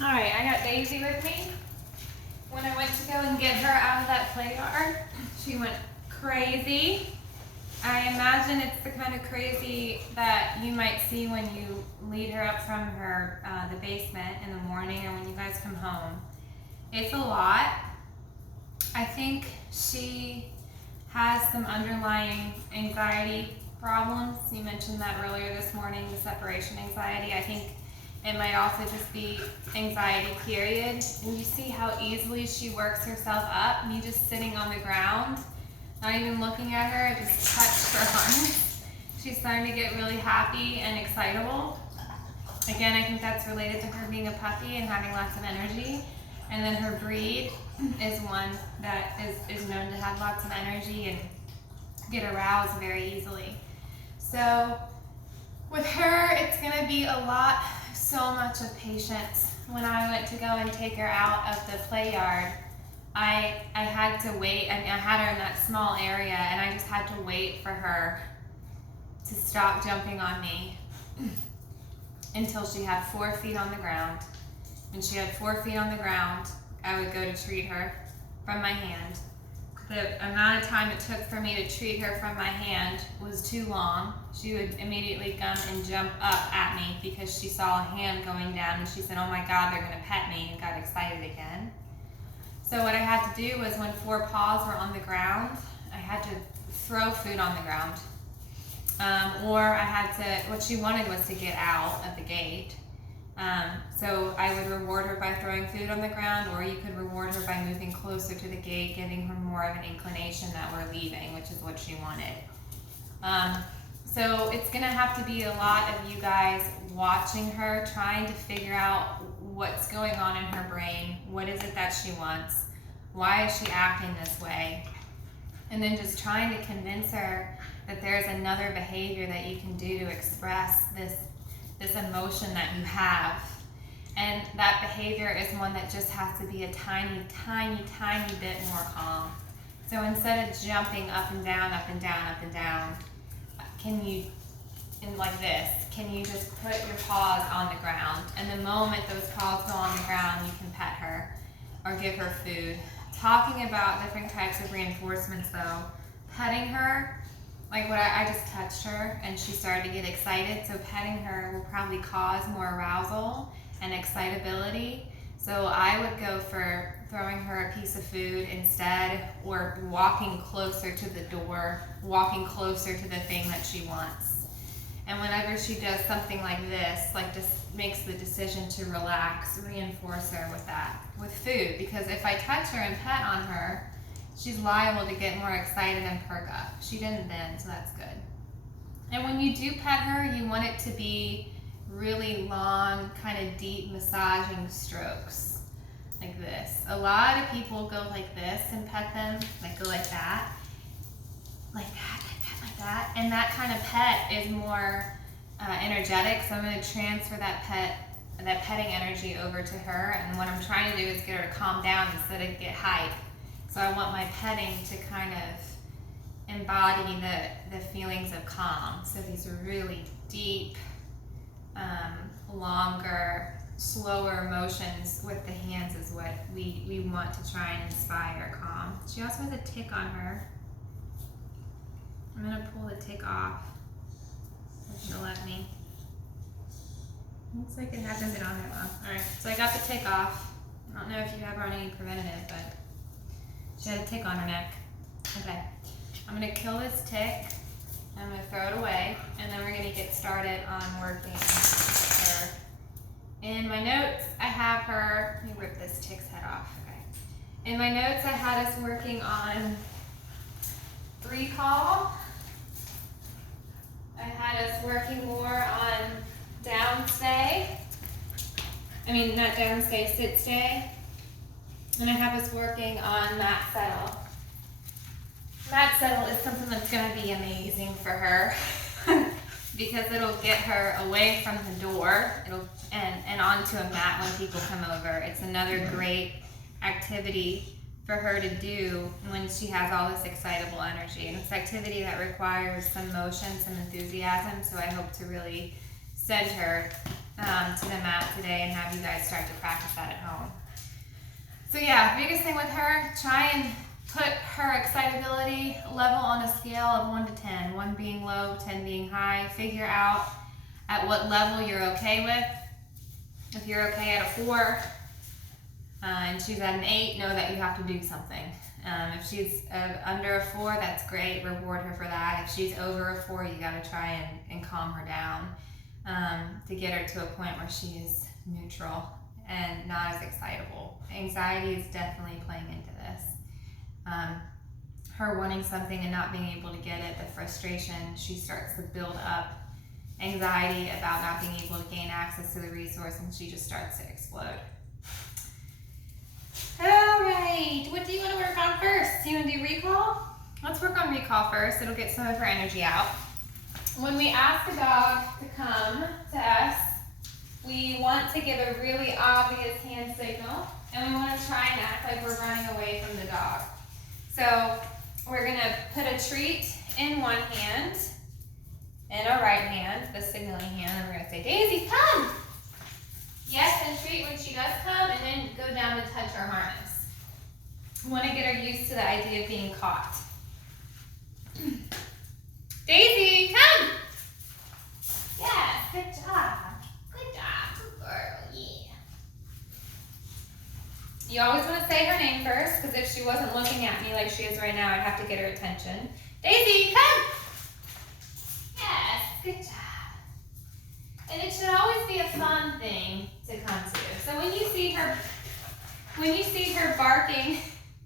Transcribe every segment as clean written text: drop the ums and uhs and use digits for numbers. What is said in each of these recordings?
Alright, I got Daisy with me. When I went to go and get her out of that play yard, she went crazy. I imagine it's the kind of crazy that you might see when you lead her up from her the basement in the morning or when you guys come home. It's a lot. I think she has some underlying anxiety problems. You mentioned that earlier this morning, the separation anxiety. I think it might also just be anxiety, period. And you see how easily she works herself up, me just sitting on the ground, not even looking at her, I just touched her arms. She's starting to get really happy and excitable. Again, I think that's related to her being a puppy and having lots of energy. And then her breed is one that is known to have lots of energy and get aroused very easily. So with her, it's gonna be a lot, so much of patience. When I went to go and take her out of the play yard, I had to wait. I had her in that small area and I just had to wait for her to stop jumping on me until she had 4 feet on the ground. When she had 4 feet on the ground, I would go to treat her from my hand. The amount of time it took for me to treat her from my hand was too long. She would immediately come and jump up at me because she saw a hand going down and she said, "Oh my God, they're gonna pet me," and got excited again. So what I had to do was when 4 paws were on the ground, I had to throw food on the ground. Or I had to, what she wanted was to get out of the gate. So I would reward her by throwing food on the ground, or you could reward her by moving closer to the gate, giving her more of an inclination that we're leaving, which is what she wanted. So it's gonna have to be a lot of you guys watching her, trying to figure out what's going on in her brain, what is it that she wants, why is she acting this way, and then just trying to convince her that there's another behavior that you can do to express this emotion that you have. And that behavior is one that just has to be a tiny, tiny, tiny bit more calm. So instead of jumping up and down, up and down, up and down, can you, and like this, can you just put your paws on the ground? And the moment those paws go on the ground, you can pet her or give her food. Talking about different types of reinforcements though, petting her, like what I just touched her and she started to get excited, so petting her will probably cause more arousal and excitability. So I would go for throwing her a piece of food instead, or walking closer to the door, walking closer to the thing that she wants. And whenever she does something like this, like just makes the decision to relax, reinforce her with that, with food. Because if I touch her and pet on her, she's liable to get more excited and perk up. She didn't then, so that's good. And when you do pet her, you want it to be really long, kind of deep massaging strokes, like this. A lot of people go like this and pet them, like go like that, like that, like that, like that. And that kind of pet is more energetic, so I'm going to transfer that petting energy over to her. And what I'm trying to do is get her to calm down instead of get hype. So I want my petting to kind of embody the feelings of calm. So these are really deep, longer, slower motions with the hands is what we want to try and inspire calm. She also has a tick on her. I'm going to pull the tick off. If she'll let me. Looks like it hasn't been on there long. Alright, so I got the tick off. I don't know if you have her on any preventative, but she had a tick on her neck. Okay, I'm going to kill this tick. I'm going to throw it away, and then we're going to get started on working her. In my notes, I have her, let me rip this tick's head off. Okay. In my notes, I had us working on recall. I had us working more on downstay. I mean, not downstay, sit stay. And I have us working on mat settle. Mat settle is something that's going to be amazing for her because it'll get her away from the door and onto a mat when people come over. It's another great activity for her to do when she has all this excitable energy. And it's activity that requires some motion, some enthusiasm, so I hope to really send her to the mat today and have you guys start to practice that at home. So yeah, biggest thing with her, try and put her excitability level on a scale of 1 to 10. 1 being low, 10 being high. Figure out at what level you're okay with. If you're okay at a 4 and she's at an 8, know that you have to do something. If she's under a 4, that's great. Reward her for that. If she's over a 4, you got to try and calm her down to get her to a point where she is neutral and not as excitable. Anxiety is definitely playing into this. Her wanting something and not being able to get it, the frustration, she starts to build up anxiety about not being able to gain access to the resource, and she just starts to explode. All right, what do you want to work on first? Do you want to do recall? Let's work on recall first. It'll get some of her energy out. When we ask the dog to come to us, we want to give a really obvious hand signal, and we want to try and act like we're running away from the dog. So we're going to put a treat in one hand, in our right hand, the signaling hand, and we're going to say, Daisy, come! Yes, and treat when she does come, and then go down to touch our harness. We want to get her used to the idea of being caught. Daisy, come! Yes, good job. Good job, good girl, yeah. You always want to say her name first, because if she wasn't looking at me like she is right now, I'd have to get her attention. Daisy, come! Yes, good job. And it should always be a fun thing to come to. So when you see her barking,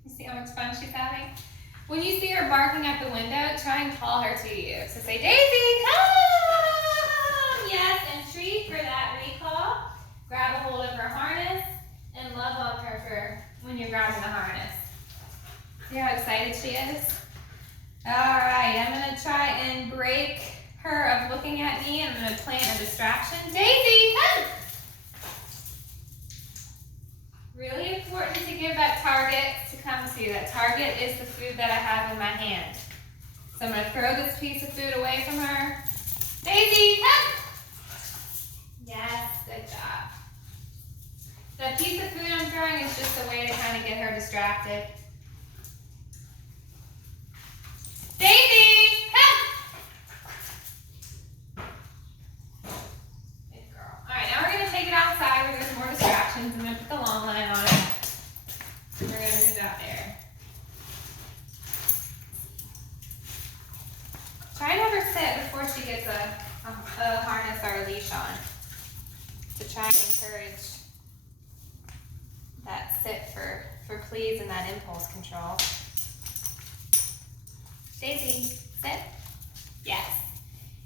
you see how much fun she's having? When you see her barking at the window, try and call her to you. So say, Daisy, come! Yes, and treat for that recall. Grab a hold of her harness and love on her for when you're grabbing the harness. See how excited she is? All right, I'm gonna try and break her of looking at me. I'm gonna plant a distraction. Daisy, come! Really important to give that target to come to. That target is the food that I have in my hand. So I'm gonna throw this piece of food away from her. Daisy, come! Yes, good job. The piece of food I'm throwing is just a way to kind of get her distracted. Daisy, come! Good girl. All right, now we're going to take it outside where there's more distractions. I'm going to put the long line on it. We're going to move out there. Try and have her sit before she gets a harness or a leash on, to try and encourage that sit for please and that impulse control. Daisy, sit. Yes.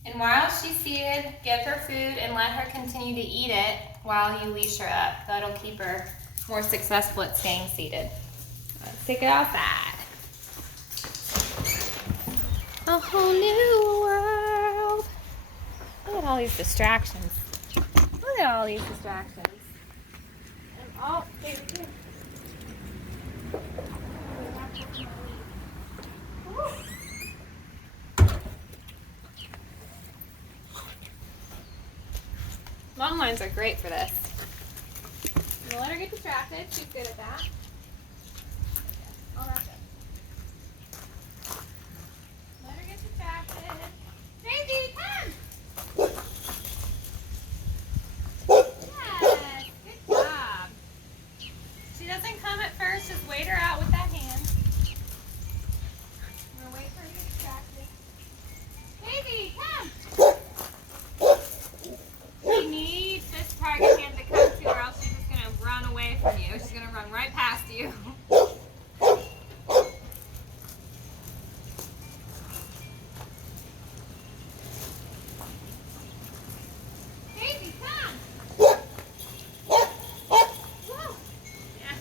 And while she's seated, give her food and let her continue to eat it while you leash her up. That'll keep her more successful at staying seated. Let's take it outside. A whole new world. Look at all these distractions. Look at all these distractions. And all, here. Long lines are great for this. We'll let her get distracted. She's good at that. All wrapped up. Let her get distracted. Daisy, come! Yes, good job. She doesn't come at first. Just wait her out with that hand. We're gonna wait for her to get distracted. Daisy, come! You need this target hand to come to, or else she's just going to run away from you. She's going to run right past you. Daisy, come! Woo! Yes.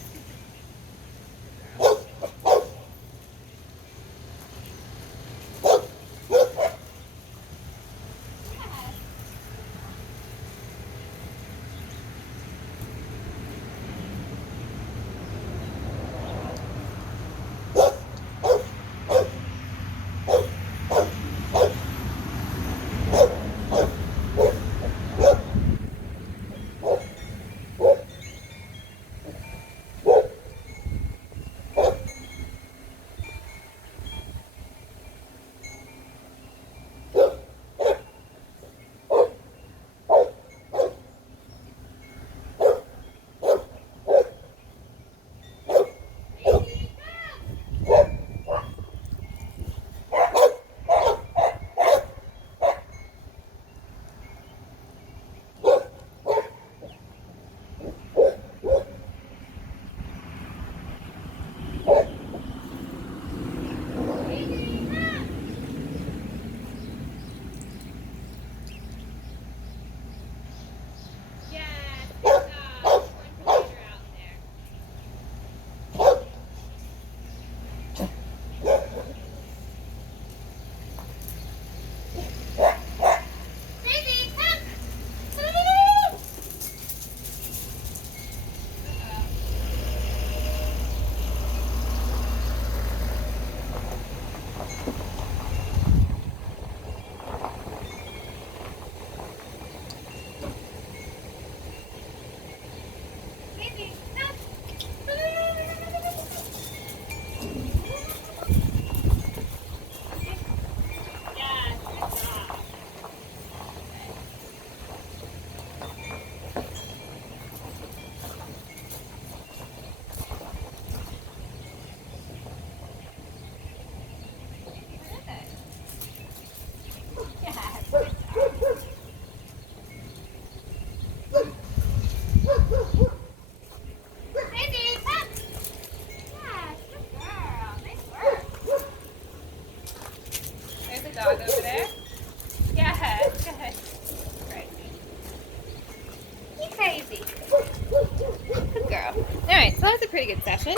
Alright, so that was a pretty good session.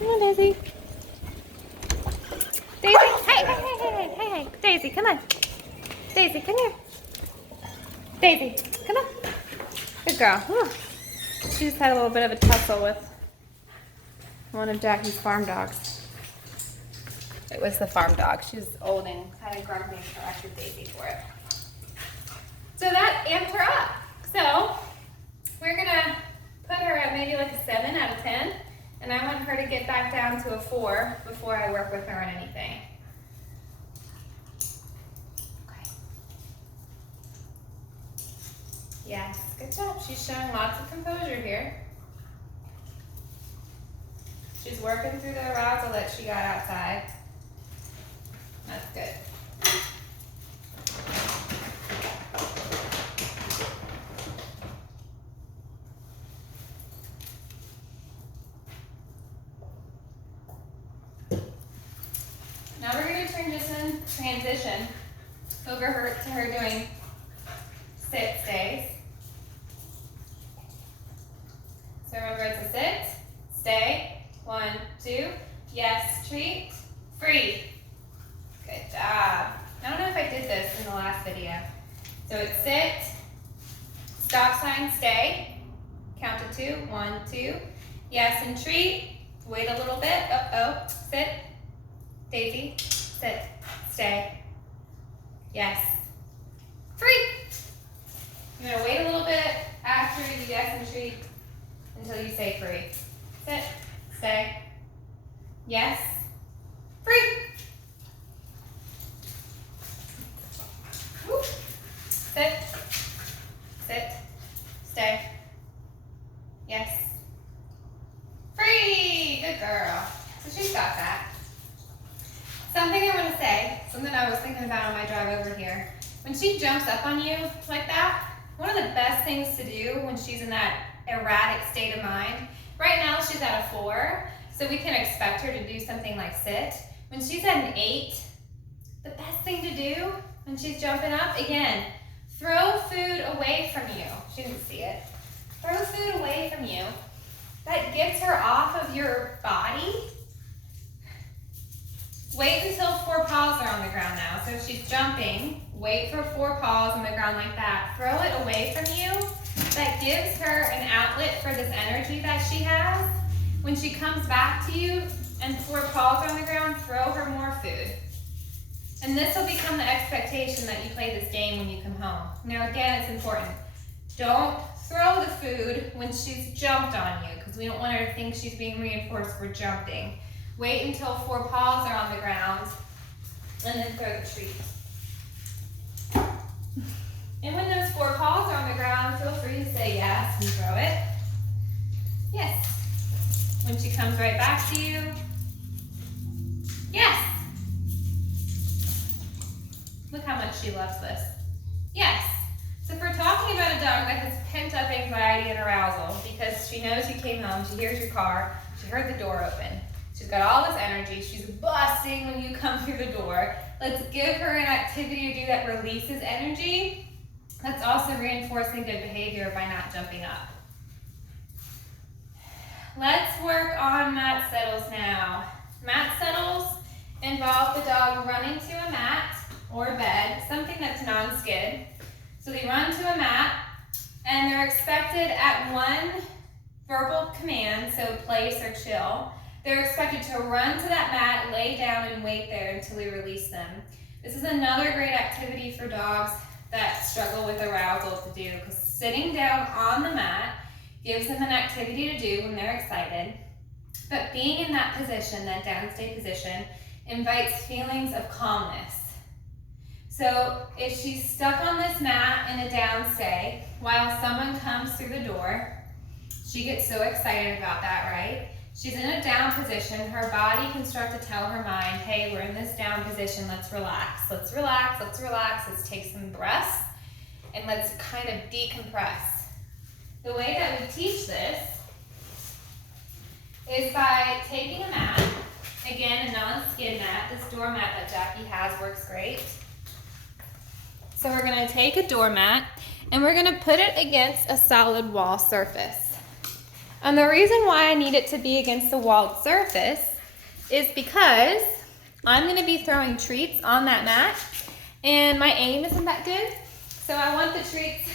Come on, Daisy. Daisy, hey, Daisy, come on. Daisy, come here. Daisy, come on. Good girl. Whew. She just had a little bit of a tussle with one of Jackie's farm dogs. It was the farm dog. She was old and kind of grumpy, so I asked Daisy for it. So that amped her up. So we're gonna put her at maybe like a 7 out of 10. And I want her to get back down to a 4 before I work with her on anything. Okay. Yes, good job. She's showing lots of composure here. She's working through the arousal that she got outside. That's good. Now we're going to transition over to her doing sit stays. So remember, it's a sit, stay, 1, 2, yes, treat, free. Good job. I don't know if I did this in the last video. So it's sit, stop sign, stay, count to 2, 1, 2, yes and treat, wait a little bit, sit, Daisy, sit, stay, yes, free. You're gonna wait a little bit after you do yes and treat until you say free. Sit, stay, yes, free. Woo. Sit, stay, yes, free. Good girl. So she's got that. Something I want to say, something I was thinking about on my drive over here. When she jumps up on you like that, one of the best things to do when she's in that erratic state of mind, right now she's at a 4, so we can expect her to do something like sit. When she's at an 8, the best thing to do when she's jumping up, again, throw food away from you. She didn't see it. Throw food away from you. That gets her off of your body. Wait until 4 paws are on the ground now. So if she's jumping, wait for 4 paws on the ground like that. Throw it away from you. That gives her an outlet for this energy that she has. When she comes back to you and 4 paws are on the ground, throw her more food. And this will become the expectation that you play this game when you come home. Now again, it's important. Don't throw the food when she's jumped on you, because we don't want her to think she's being reinforced for jumping. Wait until 4 paws are on the ground, and then throw the treat. And when those 4 paws are on the ground, feel free to say yes and throw it. Yes. When she comes right back to you, yes. Look how much she loves this. Yes. So if we're talking about a dog that has pent up anxiety and arousal because she knows you came home, she hears your car, she heard the door open. She's got all this energy, she's busting when you come through the door. Let's give her an activity to do that releases energy. That's also reinforcing good behavior by not jumping up. Let's work on mat settles now. Mat settles involve the dog running to a mat or bed, something that's non-skid. So they run to a mat and they're expected at one verbal command, so place or chill. They're expected to run to that mat, lay down, and wait there until we release them. This is another great activity for dogs that struggle with arousal to do, because sitting down on the mat gives them an activity to do when they're excited. But being in that position, that downstay position, invites feelings of calmness. So if she's stuck on this mat in a downstay while someone comes through the door, she gets so excited about that, right? She's in a down position. Her body can start to tell her mind, hey, we're in this down position. Let's relax. Let's relax. Let's relax. Let's take some breaths and let's kind of decompress. The way that we teach this is by taking a mat, again, a non-skid mat. This doormat that Jackie has works great. So we're going to take a doormat and we're going to put it against a solid wall surface. And the reason why I need it to be against the walled surface is because I'm going to be throwing treats on that mat, and my aim isn't that good. So I want the treats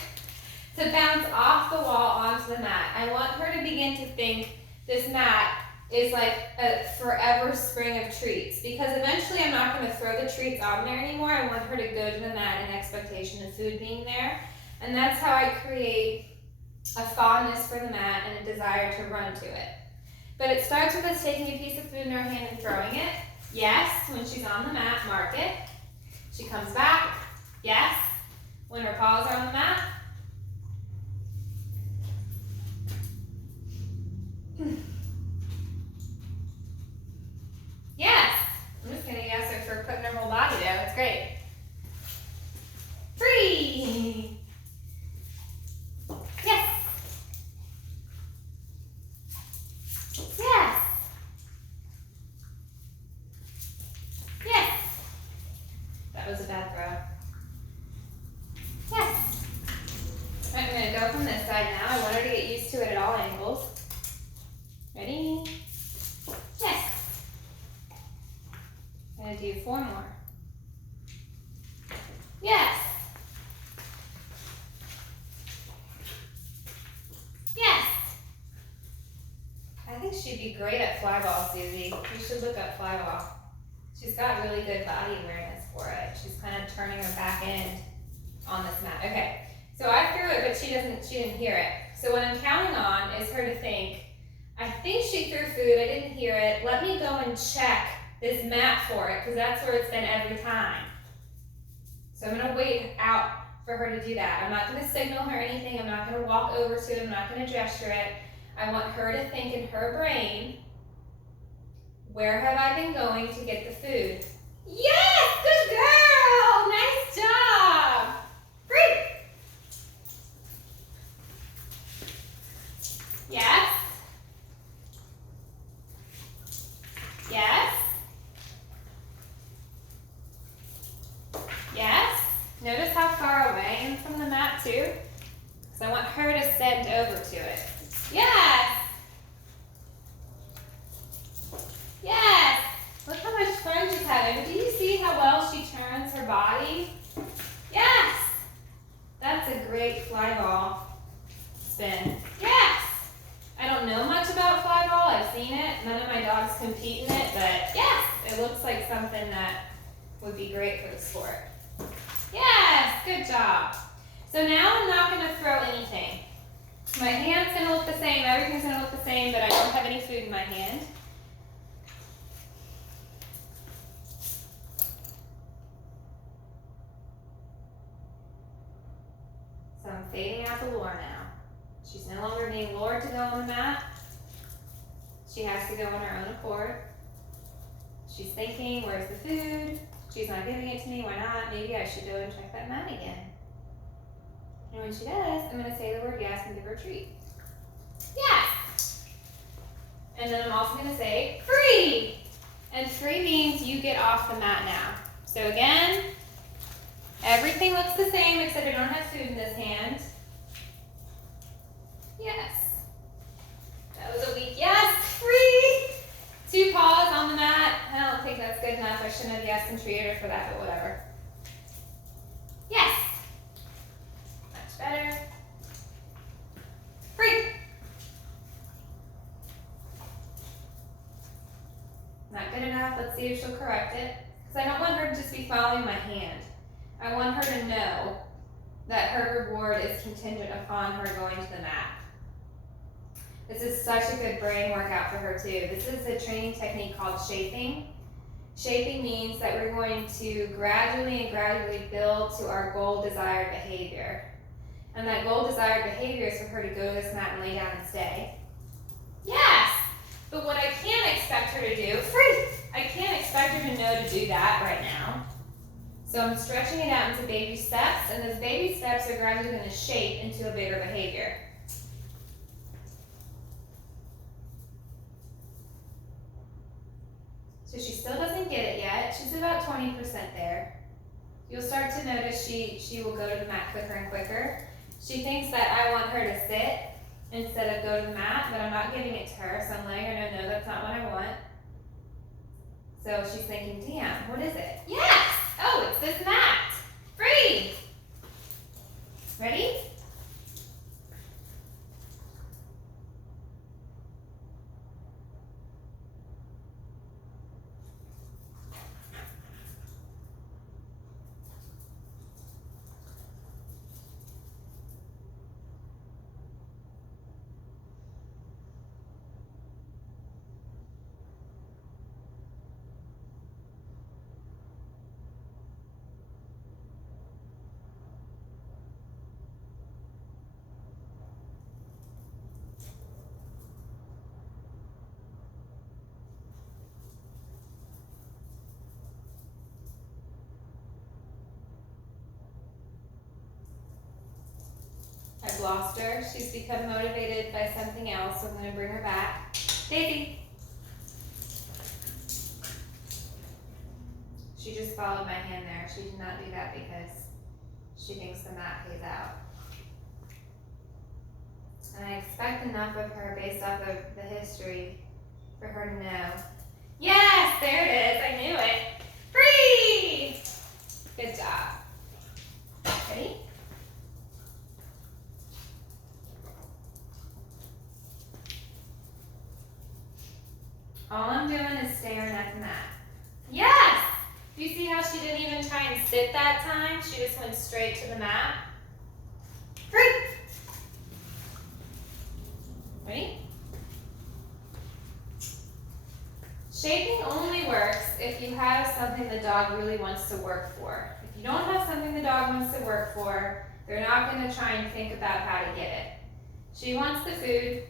to bounce off the wall onto the mat. I want her to begin to think this mat is like a forever spring of treats, because eventually I'm not going to throw the treats on there anymore. I want her to go to the mat in expectation of food being there, and that's how I create a fondness for the mat and a desire to run to it. But it starts with us taking a piece of food in our hand and throwing it. Yes, when she's on the mat, mark it. She comes back. Yes, when her paws are on the mat. Yes. I'm just going to yes her for putting her whole body down. That's great. Free. Yes. Yes. Yes. That was a bad throw. Yes. All right, I'm going to go from this side now. I want her to get used to it at all angles. Ready? Yes. I'm going to do 4 more. Yes. Yes. I think she'd be great at fly ball, Susie. You should look up fly ball. She's got really good body awareness for it. She's kind of turning her back end on this mat. Okay, so I threw it, but she didn't hear it. So what I'm counting on is her to think, I think she threw food, I didn't hear it. Let me go and check this mat for it, because that's where it's been every time. So I'm gonna wait out for her to do that. I'm not gonna signal her anything. I'm not gonna walk over to it. I'm not gonna gesture it. I want her to think in her brain, where have I been going to get the food? Yes, good girl, nice job. Great. Yes. Yes. Yes. Notice how far away I am from the mat too? So I want her to send over to it. Yes. Yes. Look how much fun she's having. Do you see how well she turns her body? Yes. That's a great fly ball spin. Yes. I don't know much about fly ball. I've seen it. None of my dogs compete in it, but yes, it looks like something that would be great for the sport. Yes, good job. So now I'm not going to throw anything. My hand's going to look the same. Everything's going to look the same, but I don't have any food in my hand. So I'm fading out the lure now. She's no longer being lured to go on the mat. She has to go on her own accord. She's thinking, where's the food? She's not giving it to me, why not? Maybe I should go and check that mat again. And when she does, I'm going to say the word yes and give her a treat. Yes! And then I'm also going to say free! And free means you get off the mat now. So again, everything looks the same except I don't have food in this hand. Yes. That was a weak yes. Free! 2 paws on the mat. I don't think that's good enough. I shouldn't have yes and treated her for that, but whatever. Yes. Much better. Free. Not good enough. Let's see if she'll correct it. Because I don't want her to just be following my hand. I want her to know that her reward is contingent upon her going to the mat. This is such a good brain workout for her too. This is a training technique called shaping. Shaping means that we're going to gradually build to our goal desired behavior. And that goal desired behavior is for her to go to this mat and lay down and stay. Yes! But what I can't expect her to do, free! I can't expect her to know to do that right now. So I'm stretching it out into baby steps, and those baby steps are gradually going to shape into a bigger behavior. So she still doesn't get it yet. She's about 20% there. You'll start to notice she will go to the mat quicker and quicker. She thinks that I want her to sit instead of go to the mat, but I'm not giving it to her, so I'm letting her know, no, that's not what I want. So she's thinking, damn, what is it? Yes! Oh, it's this mat. Free! Ready? I've lost her. She's become motivated by something else, so I'm going to bring her back. Daisy. She just followed my hand there. She did not do that because she thinks the mat pays out. And I expect enough of her based off of the history for her to know. Yes, there it is. I knew it. Free! Good job. Ready? All I'm doing is staring at the mat. Yes! Do you see how she didn't even try and sit that time? She just went straight to the mat. Free! Ready? Shaping only works if you have something the dog really wants to work for. If you don't have something the dog wants to work for, they're not going to try and think about how to get it. She wants the food.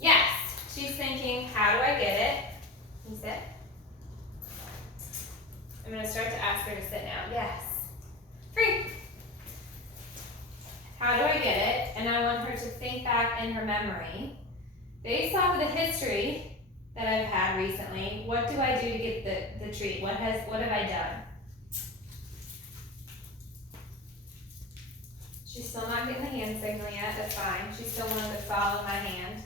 Yes! She's thinking, how do I get it? Can you sit? I'm going to start to ask her to sit now. Yes. Free. How do I get it? And I want her to think back in her memory. Based off of the history that I've had recently, what do I do to get the treat? What have I done? She's still not getting the hand signal yet. That's fine. She's still wanting to follow my hand.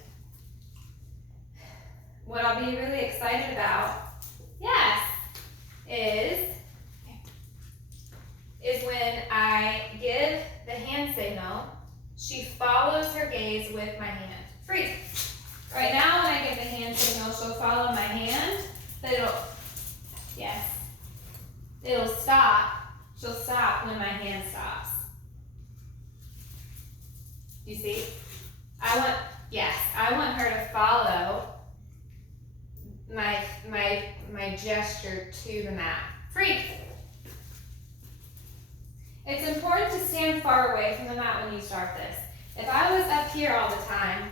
What I'll be really excited about, yes, is when I give the hand signal, she follows her gaze with my hand. Free. Right now, when I give the hand signal, she'll follow my hand, but it'll stop. She'll stop when my hand stops. You see? I want her to follow my gesture to the mat. Free. It's important to stand far away from the mat when you start this. If I was up here all the time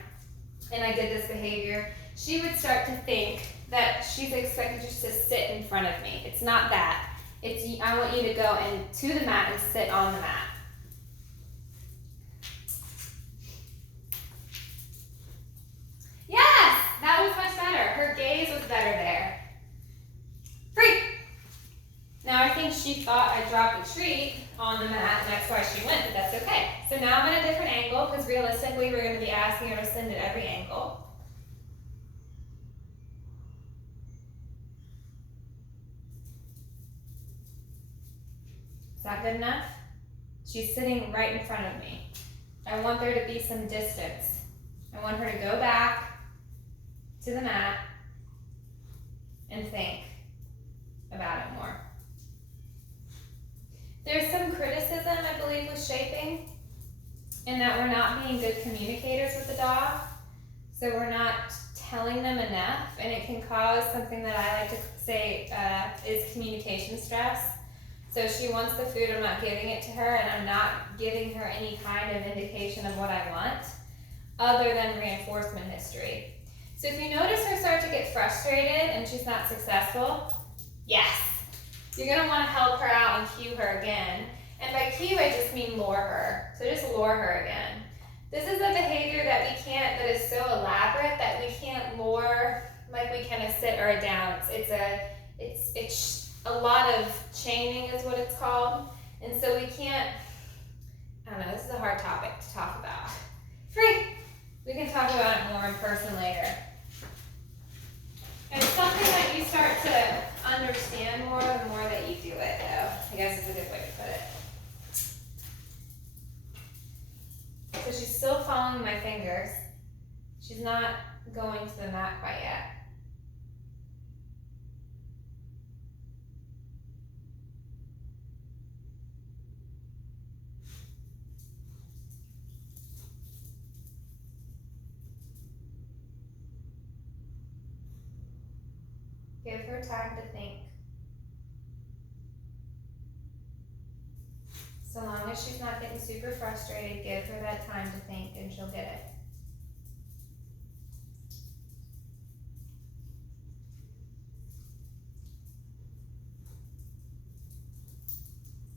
and I did this behavior, she would start to think that she's expected just to sit in front of me. It's not that. It's I want you to go to the mat and sit on the mat. Yes, that was much better. Her gaze was better there. Free. Now I think she thought I dropped a treat on the mat, and that's why she went, but that's okay. So now I'm at a different angle, because realistically we're going to be asking her to sit at every angle. Is that good enough? She's sitting right in front of me. I want there to be some distance. I want her to go back to the mat and think about it more. There's some criticism, I believe, with shaping, in that we're not being good communicators with the dog. So we're not telling them enough, and it can cause something that I like to say is communication stress. So she wants the food, I'm not giving it to her, and I'm not giving her any kind of indication of what I want, other than reinforcement history. So if you notice her start to get frustrated and she's not successful, yes, you're going to want to help her out and cue her again. And by cue, I just mean lure her. So just lure her again. This is a behavior that is so elaborate that we can't lure like we can a sit or a down. It's a lot of chaining is what it's called. And so we can't, I don't know, this is a hard topic to talk about. Free. We can talk about it more in person later. And it's something that you start to understand more the more that you do it, though. I guess is a good way to put it. So she's still following my fingers. She's not going to the mat quite yet. Give her time to think. So long as she's not getting super frustrated, give her that time to think and she'll get it.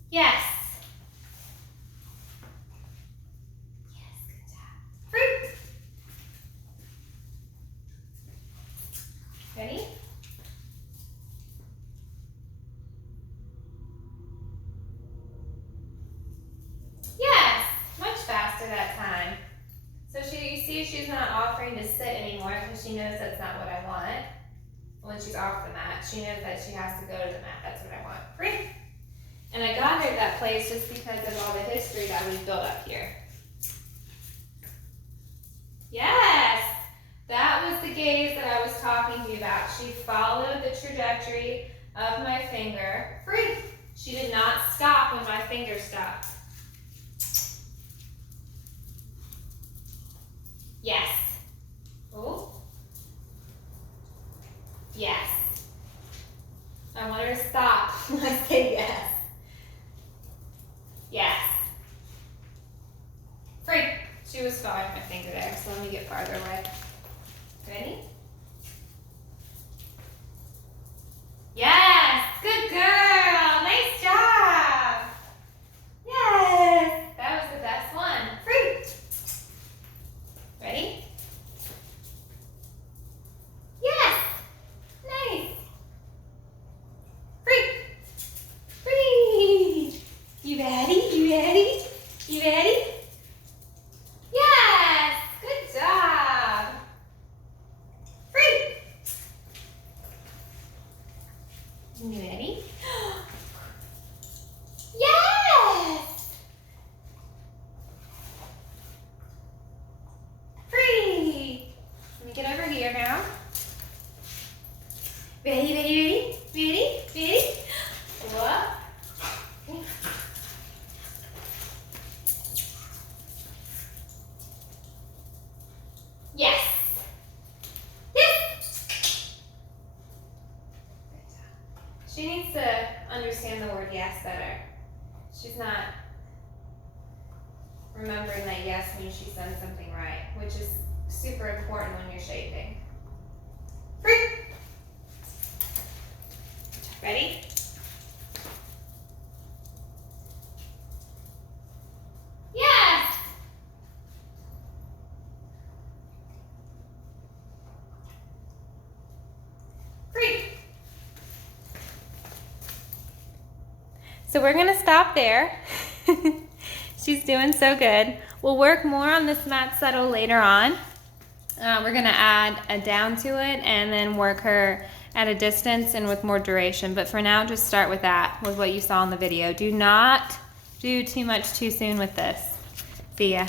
Yes. Yes, good job. Fruit. Ready? Yes, much faster that time. So you see she's not offering to sit anymore because she knows that's not what I want. When she's off the mat, she knows that she has to go to the mat. That's what I want. Free. And I got her that place just because of all the history that we've built up here. Yes, that was the gaze that I was talking to you about. She followed the trajectory of my finger. Free. She did not stop when my finger stopped. Yes. Oh. Yes. I want her to stop when I say yes. Yes. Free. She was following my finger there, so let me get farther away. Ready? Yes. Good girl. Nice job. Yes. That was the best one. Free. Ready? Yes. Nice. Free. Free. You ready? You ready? You ready? Yes. Good job. Free. You ready? Yes. Free. Let me get over here now. Ready, ready, ready? Ready? Ready? What? Yes. Yes. She needs to understand the word yes better. She's not remembering that yes means she's done something right, which is super important when you're shaping. Free. Ready? Yes. Free. So we're gonna stop there. She's doing so good. We'll work more on this mat settle later on. We're gonna add a down to it and then work her at a distance and with more duration. But for now, just start with that, with what you saw in the video. Do not do too much too soon with this. See ya.